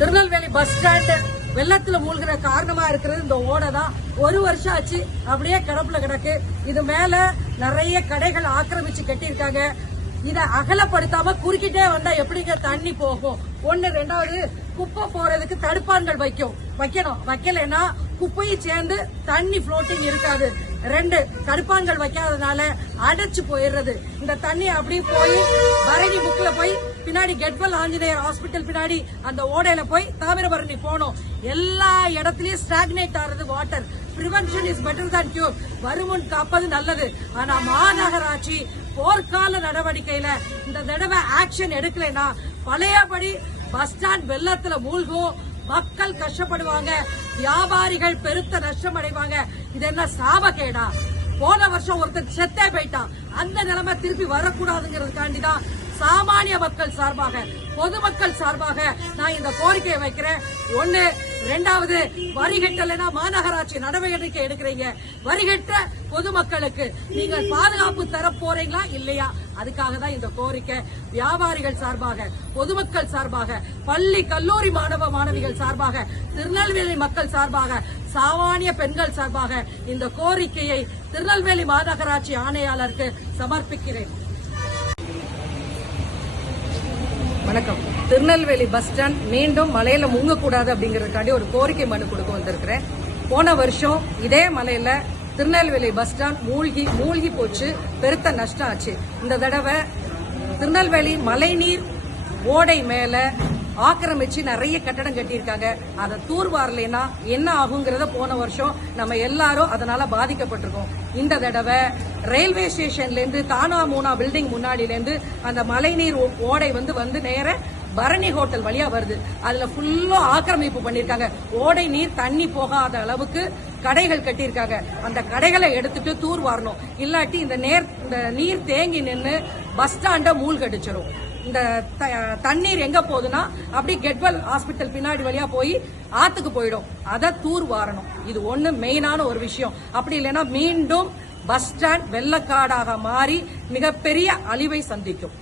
Tirunelveli bus stand வெள்ளத்துல மூழ்கிற காரணமா இருக்கிறது இந்த ஓடை தான். ஒரு வருஷம் ஆச்சு அப்படியே கிடப்புல கிடக்கு. இது மேல நிறைய கடைகள் ஆக்கிரமிச்சு கட்டியிருக்காங்க. இதை அகலப்படுத்தாம குறுக்கிட்டே வந்தா எப்படிங்க தண்ணி போகும்? ஒண்ணு. ரெண்டாவது, குப்பை போறதுக்கு தடுப்பான்கள் வைக்கணும். வைக்கலன்னா குப்பையும் சேர்ந்து தண்ணி ஃப்ளோட்டிங் இருக்காது. 2, தடுப்பான்கள் வைக்காதனால அடைச்சு போயிடுறது. இந்த தண்ணி அப்படியே போய் பரணி முக்கில போய் பின்னாடி கெட்வெல் ஆஞ்சநேயர் ஹாஸ்பிட்டல் பின்னாடி அந்த ஓடையில போய் தாமிரபரணி போனோம். எல்லா இடத்துலயும் ஸ்டாக்னேட் ஆறது water. Prevention is better than cure. வருமுன் காப்பது நல்லது. ஆனா மாநகராட்சி போர்க்கால நடவடிக்கையில இந்த தடவை ஆக்ஷன் எடுக்கலைன்னா பழையபடி பஸ் ஸ்டாண்ட் வெள்ளத்துல மூழ்கும். மக்கள் கஷ்டப்படுவாங்க. வியாபாரிகள் பெருத்த நஷ்டம் அடைவாங்க. இது என்ன சாபக்கேடா? போன வருஷம் ஒருத்தர் செத்தே போயிட்டான். அந்த நிலைமை திருப்பி வரக்கூடாதுங்கிறதுக்காண்டிதான் சாமானிய மக்கள் சார்பாக, பொதுமக்கள் சார்பாக நான் இந்த கோரிக்கையை வைக்கிறேன். 1. 2வது, வரிகட்டலைன்னா மாநகராட்சி நடவடிக்கை எடுக்கிறீங்க. வரிகட்ட பொதுமக்களுக்கு நீங்கள் பாதுகாப்பு தர போறீங்களா இல்லையா? அதுக்காக தான் இந்த கோரிக்கை. வியாபாரிகள் சார்பாக, பொதுமக்கள் சார்பாக, பள்ளி கல்லூரி மாணவ மாணவிகள் சார்பாக, திருநெல்வேலி மக்கள் சார்பாக, சாமானிய பெண்கள் சார்பாக இந்த கோரிக்கையை திருநெல்வேலி மாநகராட்சி ஆணையாளருக்கு சமர்ப்பிக்கிறேன். வணக்கம். திருநெல்வேலி பஸ் ஸ்டாண்ட் மீண்டும் மலையில முங்கக்கூடாது அப்படிங்கறதுக்காண்டி ஒரு கோரிக்கை மனு கொடுக்க வந்திருக்கிறேன். போன வருஷம் இதே மலையில திருநெல்வேலி பஸ் ஸ்டாண்ட் மூழ்கி போச்சு. பெருத்த நஷ்டம் ஆச்சு. இந்த தடவை திருநெல்வேலி மழைநீர் ஓடை மேல ஆக்கிரமிச்சு நிறைய கட்டடம் கட்டியிருக்காங்க. அதை தூர்வாரலைன்னா என்ன ஆகுங்கிறத போன வருஷம் நம்ம எல்லாரும் அதனால பாதிக்கப்பட்டிருக்கோம். இந்த தடவை ரயில்வே ஸ்டேஷன்ல இருந்து தானா மூனா பில்டிங் முன்னாடில இருந்து அந்த மழைநீர் ஓடை வந்து நேர பரணி ஹோட்டல் வழியா வருது. அதுல ஃபுல்லா ஆக்கிரமிப்பு பண்ணிருக்காங்க. ஓடை நீர் தண்ணி போகாத அளவுக்கு கடைகள் கட்டியிருக்காங்க. அந்த கடைகளை எடுத்துட்டு தூர் வாரணும். இல்லாட்டி இந்த நீர் தேங்கி நின்று பஸ் ஸ்டாண்ட மூழ்கடிச்சிடும். இந்த தண்ணீர் எங்க போகுதுன்னா அப்படி கெட்வெல் ஹாஸ்பிட்டல் பின்னாடி வழியா போய் ஆத்துக்கு போயிடும். அதை தூர் வாரணும். இது ஒண்ணு மெயினான ஒரு விஷயம். அப்படி இல்லைன்னா மீண்டும் பஸ் ஸ்டாண்ட் வெள்ளக்காடாக மாறி மிகப்பெரிய அழிவை சந்திக்கும்.